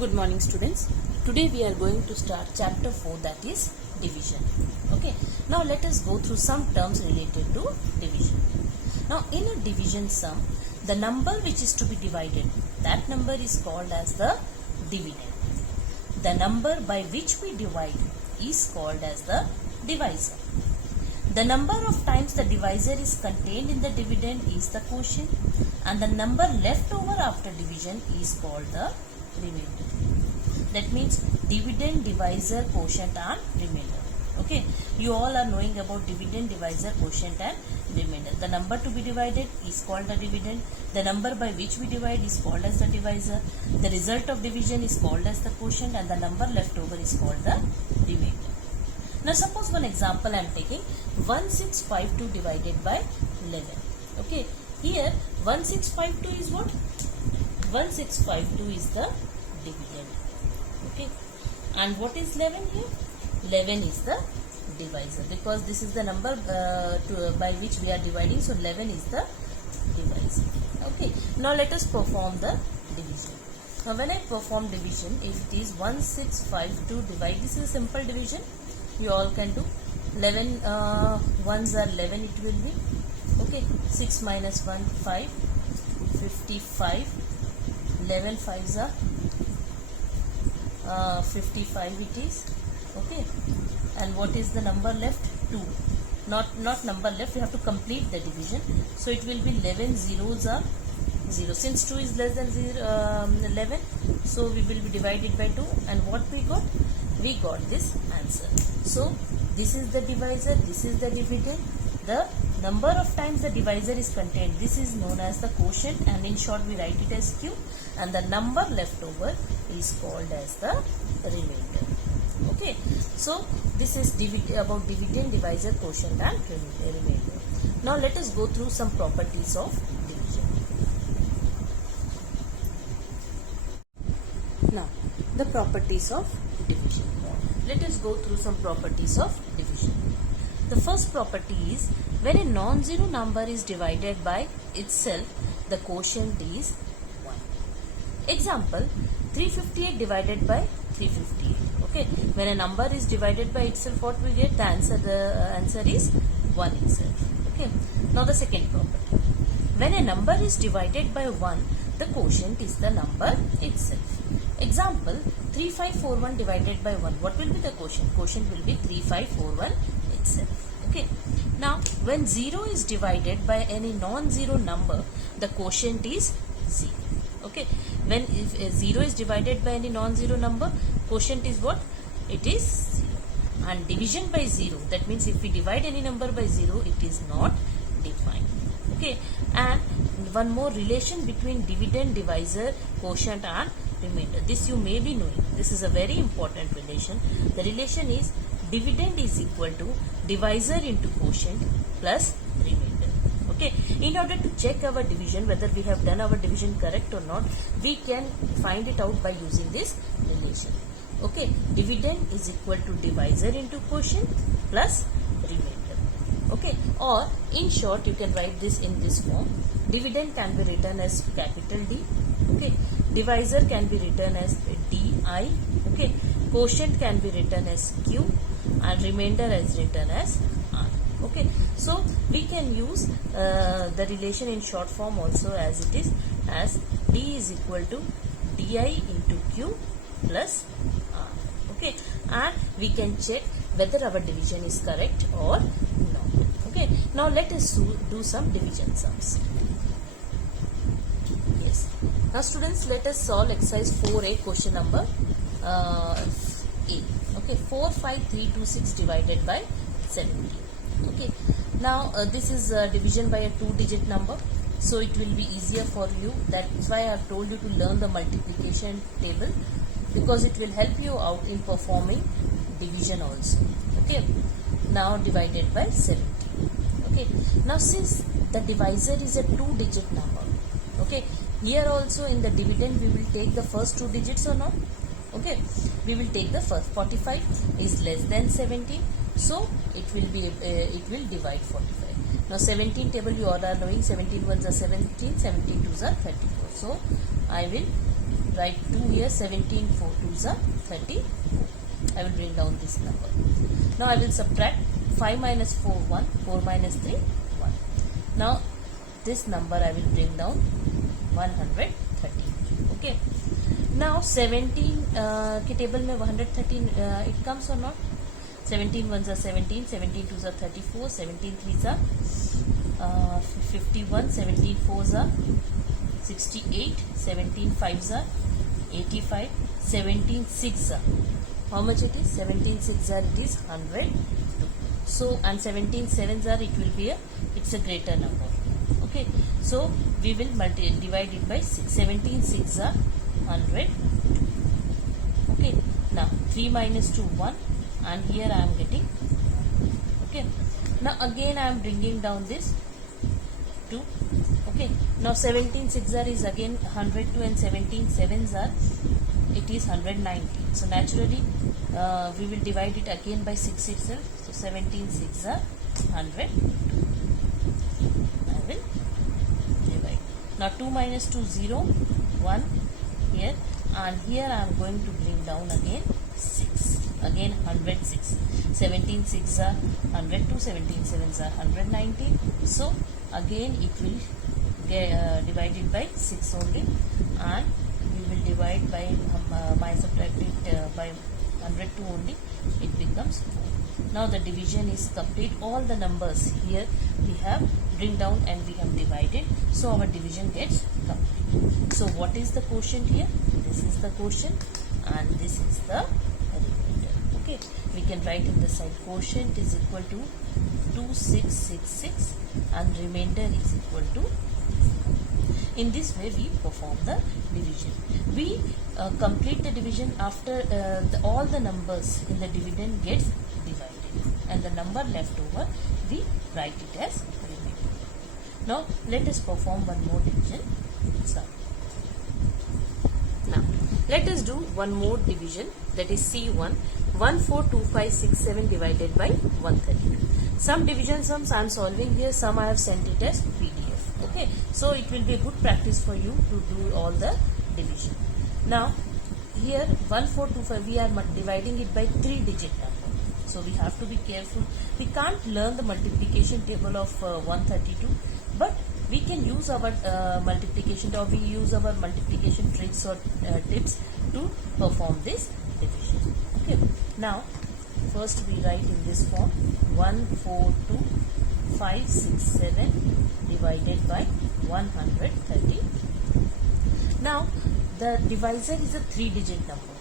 Good morning, students. Today we are going to start chapter 4, that is division. Okay. Now let us go through some terms related to division. Now in a division sum, the number which is to be divided, that number is called as the dividend. The number by which we divide is called as the divisor. The number of times the divisor is contained in the dividend is the quotient, and the number left over after division is called the remainder. That means dividend, divisor, quotient and remainder. Okay, you all are knowing about dividend, divisor, quotient and remainder. The number to be divided is called the dividend. The number by which we divide is called as the divisor. The result of division is called as the quotient, and the number left over is called the remainder. Now suppose one example I am taking 1652 divided by 11. Okay, here 1652 is what? 1652 is the dividend. Okay, and what is 11 here? 11 is the divisor, because this is the number by which we are dividing, so 11 is the divisor. Okay, now let us perform the division. Now when I perform division, if it is 1652 divide, this is a simple division, you all can do. 11 ones are 11 it will be. Okay, 6 minus 1 5, 55, 11 fives are 55 it is. Okay, and what is the number left? 2. Not number left, we have to complete the division, so it will be 11 zeros are 0. Since 2 is less than 11, so we will be divided by 2, and what we got? We got this answer. So this is the divisor, this is the dividend. The number of times the divisor is contained, this is known as the quotient, and in short we write it as Q, and the number left over is called as the remainder. Okay, so this is about dividend, divisor, quotient and remainder. Now let us go through some properties of division. Now the properties of division. Let us go through some properties of division. The first property is, when a non-zero number is divided by itself, the quotient is 1. Example, 358 divided by 358. Okay, when a number is divided by itself, what we get? The answer is 1 itself. Okay, now the second property. When a number is divided by 1, the quotient is the number itself. Example, 3541 divided by 1. What will be the quotient? Quotient will be 3541 itself. Okay. Now, when 0 is divided by any non-zero number, the quotient is 0. Okay. When if 0 is divided by any non-zero number, quotient is what? It is 0. And division by 0, that means if we divide any number by 0, it is not defined. Okay. And one more relation between dividend, divisor, quotient and remainder. This you may be knowing. This is a very important relation. The relation is dividend is equal to divisor into quotient plus remainder. Okay. In order to check our division, whether we have done our division correct or not, we can find it out by using this relation. Okay. Dividend is equal to divisor into quotient plus remainder. Okay. Or in short, you can write this in this form. Dividend can be written as capital D. Okay. Divisor can be written as DI. Okay. Quotient can be written as Q, and remainder is written as R. Okay. So we can use the relation in short form also, as it is, as D is equal to DI into Q plus R. Okay. And we can check whether our division is correct or not. Okay. Now let us do some division sums. Yes. Now students, let us solve exercise 4A, question number A. Okay, 45326 divided by 17. Okay. Now this is division by a 2-digit number, so it will be easier for you. That's why I have told you to learn the multiplication table, because it will help you out in performing division also. Okay. Now divided by 17. Okay. Now since the divisor is a 2-digit number, okay, here also in the dividend we will take the first 2 digits or not? Okay, we will take the first. 45 is less than 17, so it will divide 45. Now 17 table you all are knowing, 17 ones are 17, 17 twos are 34. So I will write 2 here. 17 4 2s are 34. I will bring down this number. Now I will subtract 5 minus 4 1, 4 minus 3 1. Now this number I will bring down 130. Okay. Now 17 के table में 113 it comes or not? 17 ones are 17, 17 twos are 34, 17 threes are 51, 17 fours are 68, 17 fives are 85, 17 six are, how much it is? 17 six are, it is 102. So, and 17 sevens are, it will be it's a greater number. Okay, so we will divide it by 6. 17 six are 100. Okay, now 3 minus 2 1, and here I am getting. Okay, now again I am bringing down this 2. Okay, now 17 6 are is again 102, and 17 sevens are, it is 190. So naturally we will divide it again by 6 itself. So 17 6 are 100. I will divide. Now 2 minus 2 0, 1 here, and here I am going to bring down again 6. Again 106. 17 6 are 102, 17 sevens are 190. So again it will get divided by 6 only, and we will divide by subtract it by 102 only, it becomes 4. Now the division is complete. All the numbers here we have bring down and we have divided, so our division gets complete. So what is the quotient here? This is the quotient and this is the remainder. Okay, we can write in the side quotient is equal to 2666 and remainder is equal to. In this way we perform the division. We complete the division after all the numbers in the dividend gets divided, and the number left over we write it as remainder. Now let us perform one more division. Now let us do one more division, that is C1. 142567 divided by 132. Some division sums I am solving here, some I have sent it as PDF. Okay, so it will be a good practice for you to do all the division. Now here 1425 we are dividing it by 3-digit number, so we have to be careful. We can't learn the multiplication table of 132, but we can use our multiplication, or we use our multiplication tricks or tips to perform this division. Okay, now first we write in this form 142567 divided by 130. Now the divisor is a 3-digit number,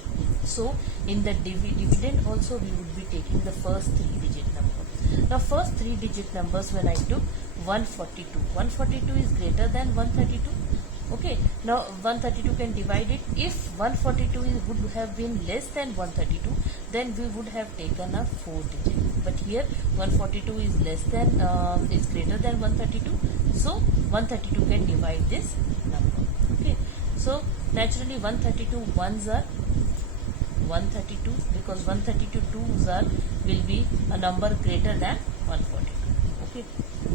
so in the dividend also we would be taking the first 3-digit number. Now first 3-digit numbers, when I took 142, 142 is greater than 132. Okay, now 132 can divide it. If 142 would have been less than 132, then we would have taken a 4-digit. But here 142 is less than is greater than 132, so 132 can divide this number. Okay, so naturally 132 ones are 132, because 132 twos are will be a number greater than 142. Okay,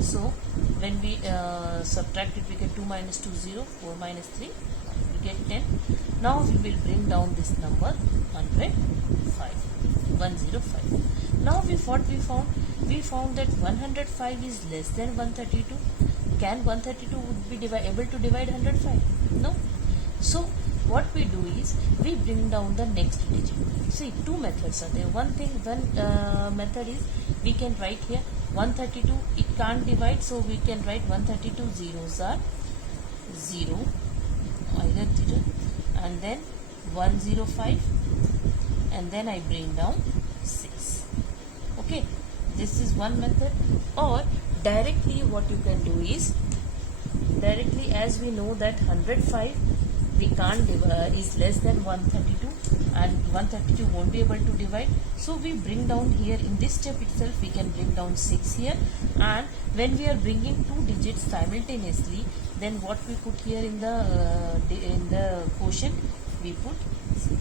so when we subtract it, we get 2 minus 2 0, 4 minus 3 we get 10. Now we will bring down this number 105. Now what we found? We found that 105 is less than 132. Can 132 would be able to divide 105? No. So what we do is we bring down the next digit. See, two methods are there. One method is we can write here 132, it can't divide, so we can write 132 zeros are 0, either 0, and then 105, and then I bring down 6. Okay, this is one method. Or directly what you can do is, directly, as we know that 105 we can't is less than 132, and 132 won't be able to divide, so we bring down here in this step itself we can bring down 6 here, and when we are bringing two digits simultaneously, then what we put here in the quotient, we put 0.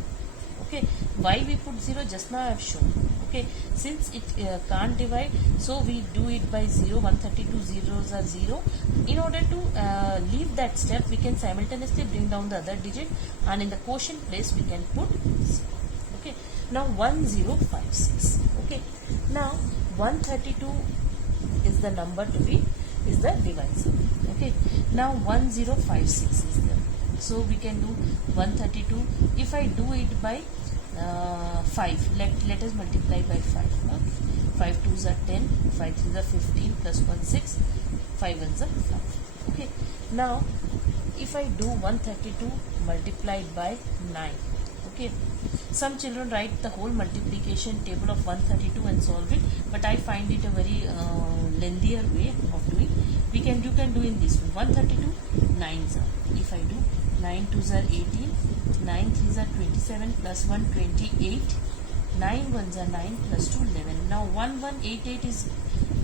Okay, why we put 0 just now I have shown. Okay, since it can't divide, so we do it by 0. 132 zeros are 0. In order to leave that step, we can simultaneously bring down the other digit, and in the quotient place we can put 0. Okay, now 1056. Okay, now 132 is the number to be, is the divisor. Okay, now 1056 is there, so we can do 132. If I do it by 5, let us multiply by 5. Okay, 5 2s are 10, 5 3s are 15, plus 1 6, 5 1s are 5. Okay, now if I do 132 multiplied by 9, okay, some children write the whole multiplication table of 132 and solve it, but I find it a very lengthier way of doing. You can do in this one. 132 9s are, if I do 9 2s are 18, 9 3s are 27, plus 1 28, 9 1s are 9, plus 2 11. Now 1188 is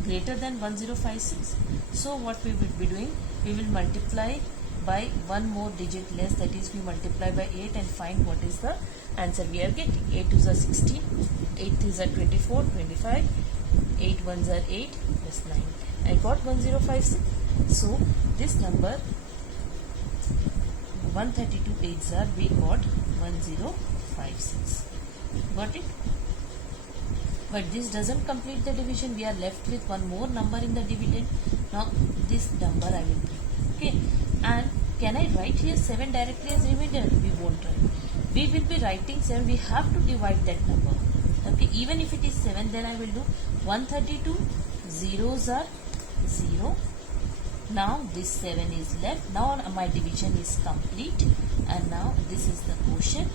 greater than 1056. So what we will be doing, we will multiply by one more digit less, that is we multiply by 8 and find what is the answer we are getting. 8 2s are 16, 8 3s are 24, 25, 8 1s are 8, plus 9. I got 1056. So this number 132 8s are, we got 1056. Got it? But this doesn't complete the division. We are left with one more number in the dividend. Now this number I will bring. Okay, and can I write here 7 directly as remainder? We won't write. We will be writing 7. We have to divide that number. Okay, even if it is 7, then I will do 132 zeros are 0. Now this 7 is left. Now my division is complete, and now this is the quotient,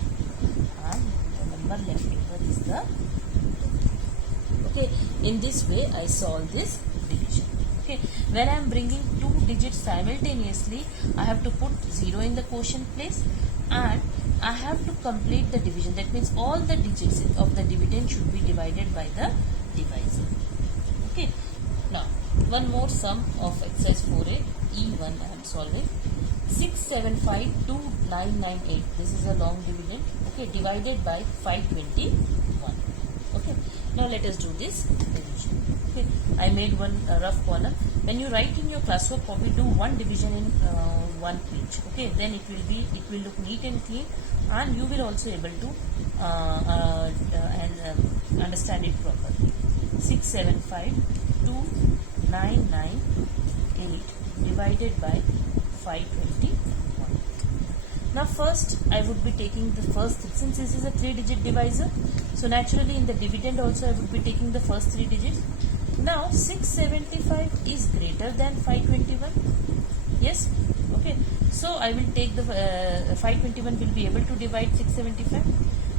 and the number left over is the. Okay, in this way I solve this division. Okay, when I am bringing two digits simultaneously, I have to put 0 in the quotient place, and I have to complete the division. That means all the digits of the dividend should be divided by the divisor. Okay, now one more sum of exercise 4A, E1 I am solving. 6752998. This is a long dividend. Okay, divided by 521. Okay, now let us do this division. Okay, I made one rough column. When you write in your classwork copy, do one division in one page. Okay, then it will look neat and clean, and you will also able to understand it properly. 6752998 divided by 521. Now first I would be taking the first, since this is a 3-digit divisor, so naturally in the dividend also I would be taking the first 3 digits. Now 675 is greater than 521. Yes, okay, so I will take the 521 will be able to divide 675,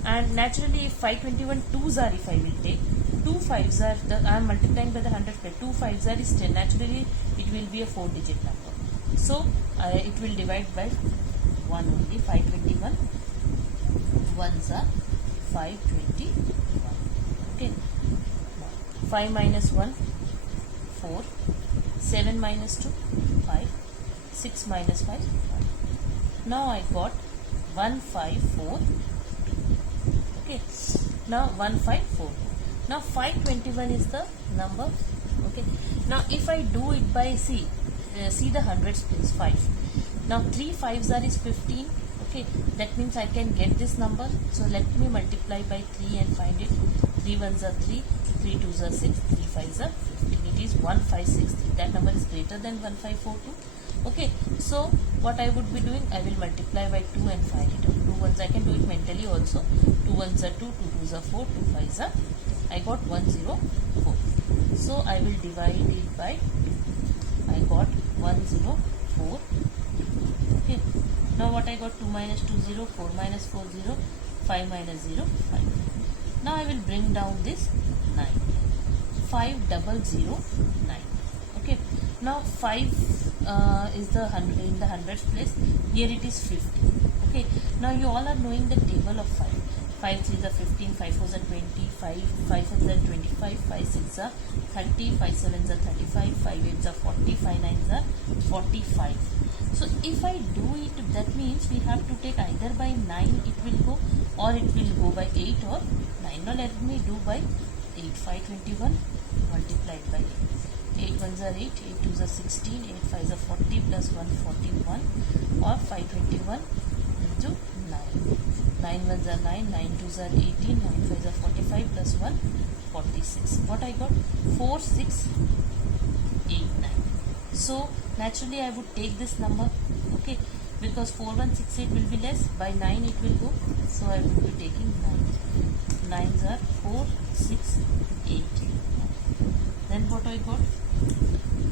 and naturally if 521 2s are, if I will take 2 5s are, I am multiplying by the 100 place, 2 5s are is 10. Naturally it will be a 4-digit number, so it will divide by 1 only. 521 1s are 521. Okay, 5 minus 1 4, 7 minus 2 5, 6 minus 5 1. Now I got 154. Okay, now 1542. Now 521 is the number. Okay, now if I do it by see the hundreds place 5. Now 3 5s are is 15. Okay, that means I can get this number. So let me multiply by 3 and find it. 3 1s are 3, 3 2s are 6, 3 5s are 15. It is 1563. That number is greater than 1542. Okay, so what I would be doing, I will multiply by 2 and find it out. 2 1s, I can do it mentally also. 2 1s are 2, 2 2s are 4, 2 5s are, I got 104. So I will divide it by, I got 104. Okay, now what I got, 2 minus 2 0, 4 minus 4 0, 5 minus 0 5. Now I will bring down this 9. 5009. Okay, now 5 is the 100 in the hundreds place. Here it is 50. Okay, now you all are knowing the table of 5. 5 3s are 15, 5 4s are 20, 5 5s are 25, 5 6s are 30, 5 7s are 35, 5 8s are 40, 5 9s are 45. So if I do it, that means we have to take either by 9 it will go, or it will go by 8 or 9. Now let me do by 8. 521 multiplied by 8. 8 ones are 8, 8 twos are 16, 8 fives are 40 plus 1 41, or 521 into 9. 9 ones are 9, 9 twos are 18, 9 fives are 45 plus 1 46. What I got? 4 6 8 9. So naturally I would take this number, okay, because 4168 will be less, by 9 it will go, so I will be taking 9. 9s are 4 6 8. Then what I got?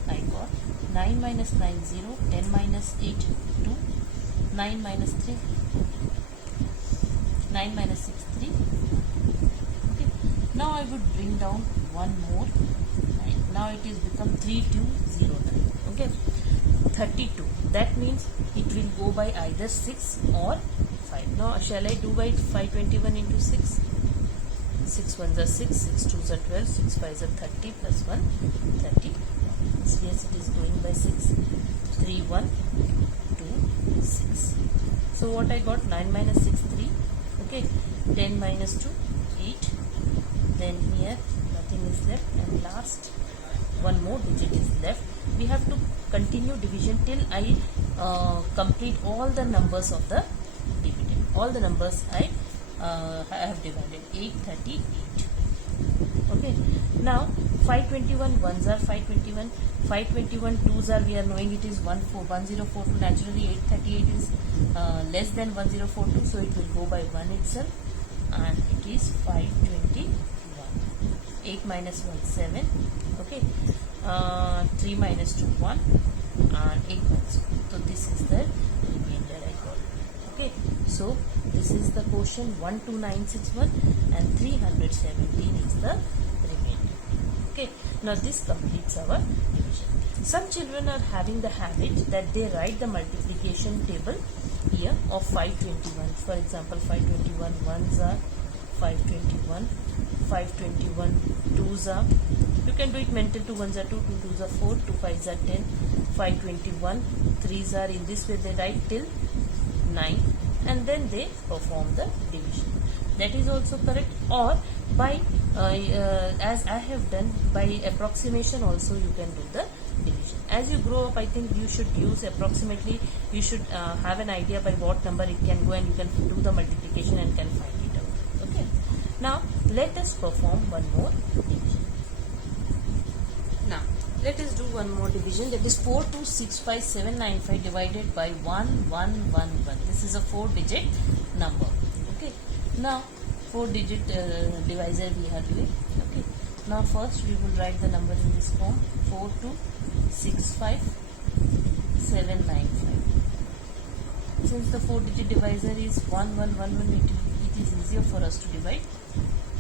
I got 9 minus 9 0, 10 minus 8 2, 9 minus 3, 9 minus 6 3. Okay. Now I would bring down one more 9. Now it is become 3209. Okay, 32. That means it will go by either 6 or 5. Now shall I do by 521 into 6? 6 ones are 6, 6 twos are 12, 6 fives are 30 plus 1 30. So yes, it is going by 6. 3 1 2 6. So what I got? 9 minus 6 3. Okay, 10 minus 2 8. Then here nothing is left, and last one more digit is left. We have to continue division till I complete all the numbers of the dividend. All the numbers I have divided. 838. Okay. Now 521 ones are 521. 521 twos are, we are knowing it is 1042. Naturally 838 is less than 1042, so it will go by 1 itself, and it is 521. 8 minus 1 7. Okay. 3 minus 2 1, and 8 minus 1. So this is the remainder I got. Okay, so this is the quotient 12961, and 317 is the remainder. Okay, now this completes our division. Some children are having the habit that they write the multiplication table here of 521. For example, 521 ones are 521, 521 twos are, you can do it mental, 2 ones are 2, 2 twos are 4, 2 fives are 10, 521 threes are, in this way they write till 9, and then they perform the division. That is also correct. Or by as I have done, by approximation also you can do the division. As you grow up, I think you should use approximately, you should have an idea by what number it can go, and you can do the multiplication and can find it out. Okay. Now let us perform one more division. Now let us do one more division, that is 4265795 divided by 1111. This is a 4-digit number. Okay. Now 4-digit divisor we are doing. Okay. Now first we will write the number in this form: 4265795. Since the 4-digit divisor is 1111, it is easier for us to divide.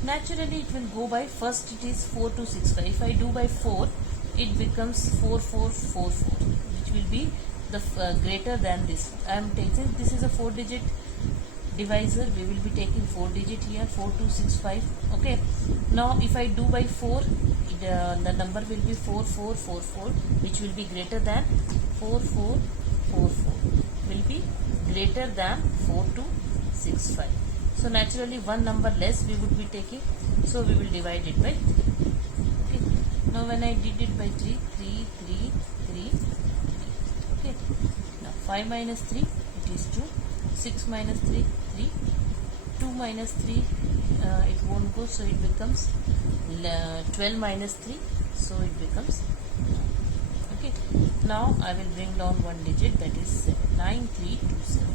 Naturally it will go by, first it is 4265. If I do by 4, it becomes 4444, which will be the greater than this. I am taking, this is a 4-digit divisor, we will be taking 4-digit here, 4265. Okay. Now if I do by 4, the number will be 4444, which will be greater than 4444, will be greater than 4265. So naturally one number less we would be taking, so we will divide it by 3. Okay. Now when I did it by 3, 3, 3, 3, 3. Okay. Now 5 minus 3, it is 2. 6 minus 3, 3. 2 minus 3, it won't go, so it becomes 12 minus 3, so it becomes 9. Okay. Now I will bring down one digit, that is 7. 9327.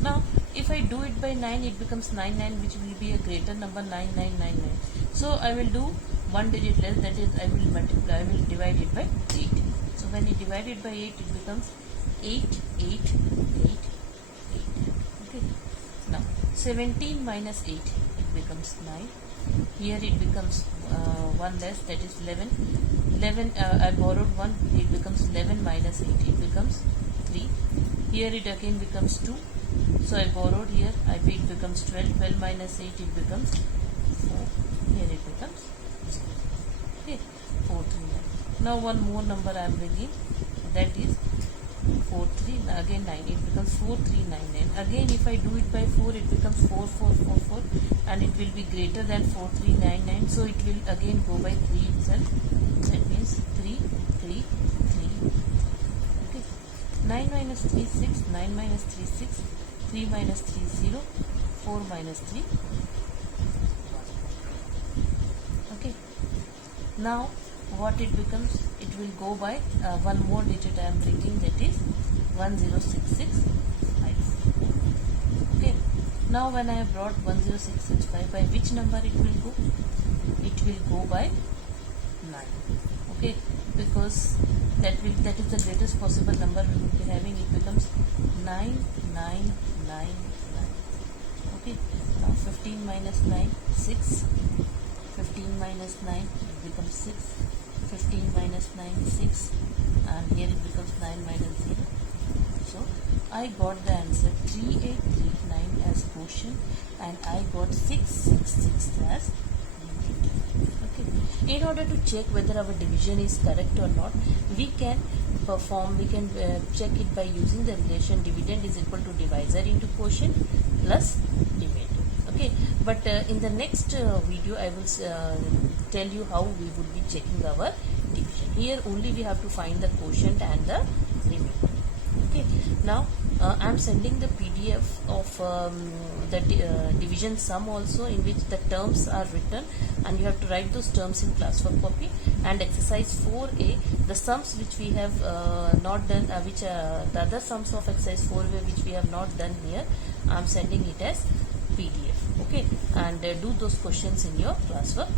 Now if I do it by 9, it becomes 99, which will be a greater number, 9999. So I will do one digit less, that is I will multiply, I will divide it by 8. So when you divide it by 8, it becomes 8888. Okay. Now 17 minus 8, it becomes 9. Here it becomes 1 less, that is 11. 11, I borrowed 1, it becomes 11 minus 8, it becomes 3. Here it again becomes 2. So I borrowed here, it becomes 12. 12 minus 8, it becomes 4. Here it becomes 0. Okay, 439. Now one more number I am bringing, that is 4 3 again 9, it becomes 4 3 9 9. Again if I do it by 4, it becomes 4 4 4 4, and it will be greater than 4 3 9 9, so it will again go by 3 itself. That means 3 3 3. Okay, 9 minus 3 6, 9 minus 3 6, 3 minus 3 0, 4 minus 3 1. Okay, now what it becomes, it will go by one more digit I am bringing, that is 10665. Okay, now when I have brought 10665, by which number it will go? It will go by 9. Okay, because that is the greatest possible number we will be having. It becomes 9999. Okay, now 15 minus 9 6, 15 minus 9 it becomes 6, 15 minus 9 6, and here it becomes 9 minus 0. So I got the answer 3839 as quotient, and I got 666 as remainder. Okay, in order to check whether our division is correct or not, we can check it by using the relation dividend is equal to divisor into quotient plus remainder. Okay, but in the next video I will tell you how we would be checking our division. Here only we have to find the quotient and the remainder. Okay, now I am sending the PDF of the division sum also, in which the terms are written, and you have to write those terms in class work copy. And exercise 4A, the sums which we have not done, the other sums of exercise 4A which we have not done here, I am sending it as PDF. Okay, and do those questions in your classwork.